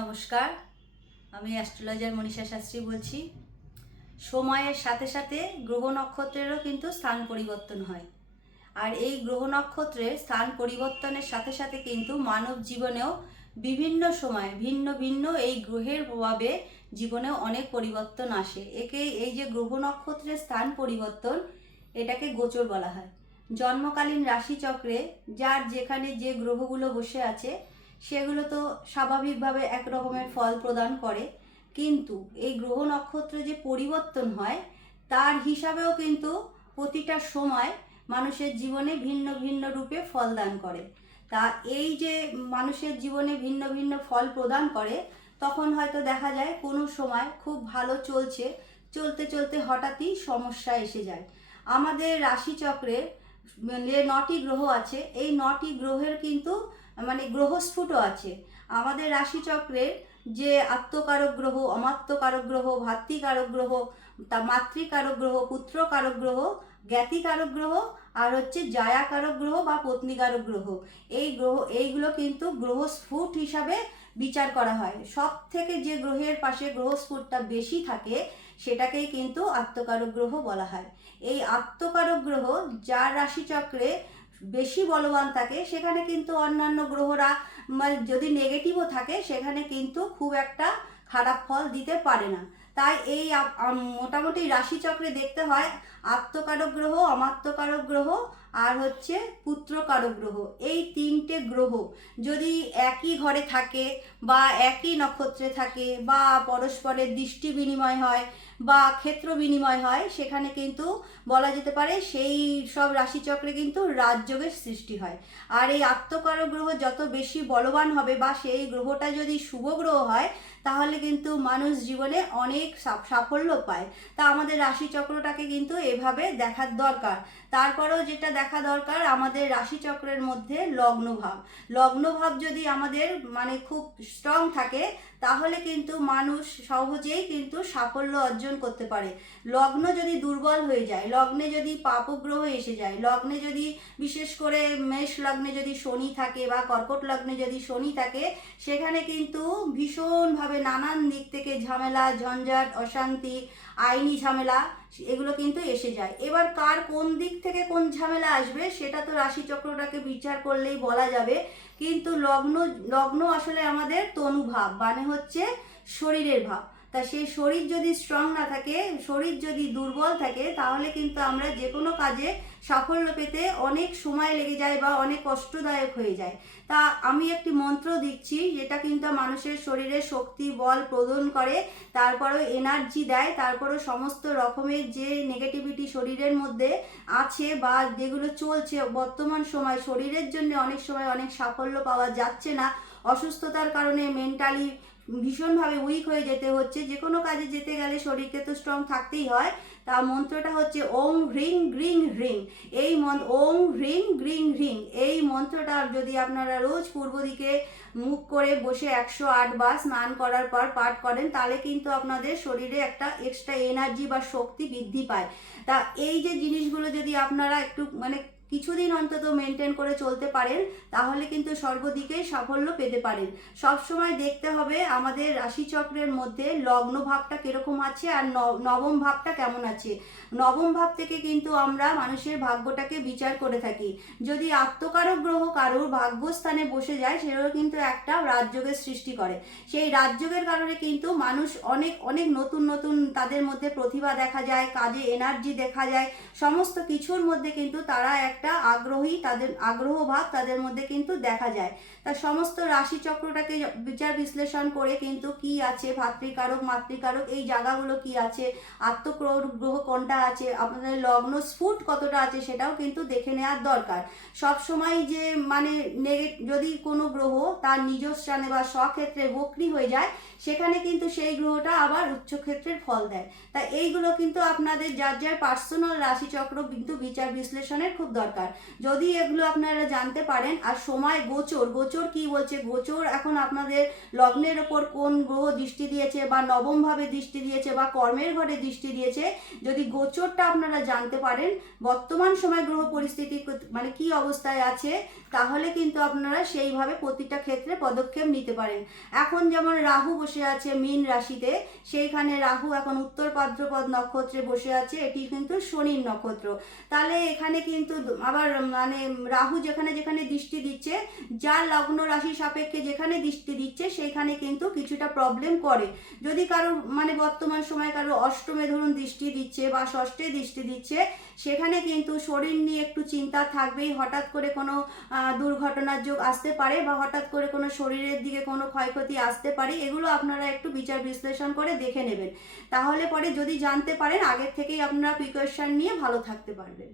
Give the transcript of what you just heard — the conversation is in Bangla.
নমস্কার, আমি অ্যাস্ট্রোলজার মনীষা শাস্ত্রী বলছি। সময়ের সাথে সাথে গ্রহ নক্ষত্রেরও কিন্তু স্থান পরিবর্তন হয়। আর এই গ্রহ নক্ষত্রের স্থান পরিবর্তনের সাথে সাথে কিন্তু মানব জীবনেও বিভিন্ন সময় ভিন্ন ভিন্ন এই গ্রহের প্রভাবে জীবনেও অনেক পরিবর্তন আসে। এই যে গ্রহ নক্ষত্রের স্থান পরিবর্তন, এটাকে গোচর বলা হয়। জন্মকালীন রাশিচক্রে যার যেখানে যে গ্রহগুলো বসে আছে সেগুলো তো স্বাভাবিকভাবে এক রকমের ফল প্রদান করে, কিন্তু এই গ্রহ নক্ষত্র যে পরিবর্তন হয় তার হিসাবেও কিন্তু প্রতিটা সময় মানুষের জীবনে ভিন্ন ভিন্ন রূপে ফল দান করে। তা এই যে মানুষের জীবনে ভিন্ন ভিন্ন ফল প্রদান করে, তখন হয়তো দেখা যায় কোনো সময় খুব ভালো চলছে, চলতে চলতে হঠাৎই সমস্যা এসে যায়। আমাদের রাশিচক্রে যে 9টি গ্রহ আছে, এই 9টি গ্রহের কিন্তু গ্রহস্ফুটও আছে। আমাদের রাশিচক্রের যে আত্মকারক গ্রহ, অমাত্যকারক গ্রহ, ভাতৃকারক গ্রহ, তা মাতৃকারক গ্রহ, পুত্রকারক গ্রহ, জ্ঞাতিকারক গ্রহ, আর হচ্ছে জায়াকারক গ্রহ বা পত্নীকারক গ্রহ, এইগুলো কিন্তু গ্রহস্ফুট হিসাবে বিচার করা হয়। সব থেকে যে গ্রহের পাশে গ্রহস্ফুটটা বেশি থাকে সেটাকেই কিন্তু আত্মকারক গ্রহ বলা হয়। এই আত্মকারক গ্রহ যার রাশিচক্রে বেশি বলবান থাকে, সেখানে কিন্তু অন্যান্য গ্রহরা যদি নেগেটিভও থাকে সেখানে কিন্তু খুব একটা খারাপ ফল দিতে পারে না। তাই এই মোটামুটি রাশিচক্রে দেখতে হয় আত্মকারক গ্রহ, অমাত্যকারক গ্রহ আর হচ্ছে পুত্রকারক গ্রহ, এই 3টে গ্রহ যদি একই ঘরে থাকে বা একই নক্ষত্রে থাকে বা পরস্পরের দৃষ্টি বিনিময় হয় বা ক্ষেত্র বিনিময় হয়, সেখানে কিন্তু বলা যেতে পারে সেই সব রাশিচক্রে কিন্তু রাজযোগের সৃষ্টি হয়। আর এই আত্মকারক গ্রহ যত বেশি বলবান হবে বা সেই গ্রহটা যদি শুভ গ্রহ হয়, তাহলে কিন্তু মানুষ জীবনে অনেক সাফল্য পায়। তা আমাদের রাশিচক্রটাকে কিন্তু এভাবে দেখার দরকার। তারপরেও যেটা দেখা দরকার, আমাদের রাশিচক্রের মধ্যে লগ্নভাব যদি আমাদের খুব স্ট্রং থাকে, তাহলে কিন্তু মানুষ সহজেই কিন্তু সাফল্য অর্জন করতে পারে। লগ্ন যদি দুর্বল হয়ে যায়, লগ্নে যদি পাপগ্রহ এসে যায়, লগ্নে যদি বিশেষ করে মেষ লগ্নে যদি শনি থাকে বা কর্কট লগ্নে যদি শনি থাকে, সেখানে কিন্তু ভীষণভাবে নানান দিক থেকে ঝামেলা, ঝঞ্ঝাট, অশান্তি, আইনি ঝামেলা এগুলো কিন্তু এসে যায়। এবার কার কোন দিক থেকে কোন ঝামেলা আসবে সেটা তো রাশিচক্রটাকে বিচার করলেই বলা যাবে। কিন্তু লগ্ন আসলে আমাদের তনুভাব, মানে হচ্ছে শরীরের ভাব। তা সেই শরীর যদি স্ট্রং না থাকে, শরীর যদি দুর্বল থাকে, তাহলে কিন্তু আমরা যে কোনো কাজে সাফল্য পেতে অনেক সময় লেগে যায় বা অনেক কষ্টদায়ক হয়ে যায়। তা আমি একটি মন্ত্র দিচ্ছি, যেটা কিন্তু মানুষের শরীরে শক্তি বল প্রদান করে, তারপরেও এনার্জি দেয়, তারপরেও সমস্ত রকমের যে নেগেটিভিটি শরীরের মধ্যে আছে বা যেগুলো চলছে বর্তমান সময়, শরীরের জন্য অনেক সময় অনেক সাফল্য পাওয়া যাচ্ছে না, অসুস্থতার কারণে মেন্টালি ভীষণভাবে উইক হয়ে যেতে হচ্ছে, যে কোনো কাজে যেতে গেলে শরীরকে তো স্ট্রং থাকতেই হয়। তা মন্ত্রটা হচ্ছে ওং হ্রিং গ্রিং হ্রিং। ওং হ্রিং গ্রিং হ্রিং এই মন্ত্রটা যদি আপনারা রোজ পূর্ব দিকে মুখ করে বসে 108 বার স্নান করার পর পাঠ করেন, তাহলে কিন্তু আপনাদের শরীরে একটা এক্সট্রা এনার্জি বা শক্তি বৃদ্ধি পায়। তা এই যে জিনিসগুলো যদি আপনারা একটু কিছুদিন অন্তত মেনটেন করে চলতে পারেন, তাহলে কিন্তু সর্বদিকেই সাফল্য পেতে পারেন। সবসময় দেখতে হবে আমাদের রাশিচক্রের মধ্যে লগ্ন ভাবটা কিরকম আছে আর নবম ভাবটা কেমন আছে। নবম ভাব থেকে কিন্তু আমরা মানুষের ভাগ্যটাকে বিচার করে থাকি। যদি আত্মকারক গ্রহ কারোর ভাগ্যস্থানে বসে যায়, সেটাও কিন্তু একটা রাজযোগের সৃষ্টি করে। সেই রাজযোগের কারণে কিন্তু মানুষ অনেক অনেক নতুন নতুন তাদের মধ্যে প্রতিভা দেখা যায়, কাজে এনার্জি দেখা যায়, সমস্ত কিছুর মধ্যে কিন্তু তারা একটা আগ্রহী, তাদের আগ্রহ ভাব তাদের মধ্যে কিন্তু দেখা যায়। তা সমস্ত রাশিচক্রটাকে বিচার বিশ্লেষণ করে কিন্তু কি আছে, ভাতৃকারক মাতৃকারক এই জায়গাগুলো কি আছে, আত্মকারক গ্রহ কোনটা আছে, আপনাদের লগ্ন স্ফুট কতটা আছে, সেটাও কিন্তু দেখে নেওয়ার দরকার। সব সময় যে যদি কোনো গ্রহ তার নিজ স্থানে বা স্বক্ষেত্রে বক্রী হয়ে যায়, সেখানে কিন্তু সেই গ্রহটা আবার উচ্চক্ষেত্রের ফল দেয়। তা এইগুলো কিন্তু আপনাদের যার যার পার্সোনাল রাশিচক্র কিন্তু বিচার বিশ্লেষণের খুব দরকার। দরকার। যদি এগুলো আপনারা জানতে পারেন, আর সময় গোচর, গোচর কি বলছে, গোচর এখন আপনাদের লগ্নের ওপর কোন গ্রহ দৃষ্টি দিয়েছে বা নবমভাবে দৃষ্টি দিয়েছে বা কর্মের ঘরে দৃষ্টি দিয়েছে, যদি গোচরটা আপনারা জানতে পারেন বর্তমান সময় গ্রহ পরিস্থিতি মানে কি অবস্থায় আছে, তাহলে কিন্তু আপনারা সেইভাবে প্রতিটা ক্ষেত্রে পদক্ষেপ নিতে পারেন। এখন যেমন রাহু বসে আছে মীন রাশিতে, সেইখানে রাহু এখন উত্তর ভাদ্রপদ নক্ষত্রে বসে আছে, এটি কিন্তু শনির নক্ষত্র। তাহলে এখানে কিন্তু আবার মানে রাহু যেখানে যেখানে দৃষ্টি দিচ্ছে, যার লগ্ন রাশি সাপেক্ষে যেখানে দৃষ্টি দিচ্ছে সেইখানে কিন্তু কিছুটা প্রবলেম করে। যদি কারো মানে বর্তমান সময় কারো অষ্টমে ধরুন দৃষ্টি দিচ্ছে বা ষষ্ঠে দৃষ্টি দিচ্ছে, সেখানে কিন্তু শরীর নিয়ে একটু চিন্তা থাকবেই। হঠাৎ করে কোনো দুর্ঘটনার যোগ আসতে পারে বা হঠাৎ করে কোনো শরীরের দিকে কোনো ক্ষয়ক্ষতি আসতে পারে। এগুলো আপনারা একটু বিচার বিশ্লেষণ করে দেখে নেবেন, তাহলে পরে যদি জানতে পারেন আগের থেকেই আপনারা প্রিকশন নিয়ে ভালো থাকতে পারবেন।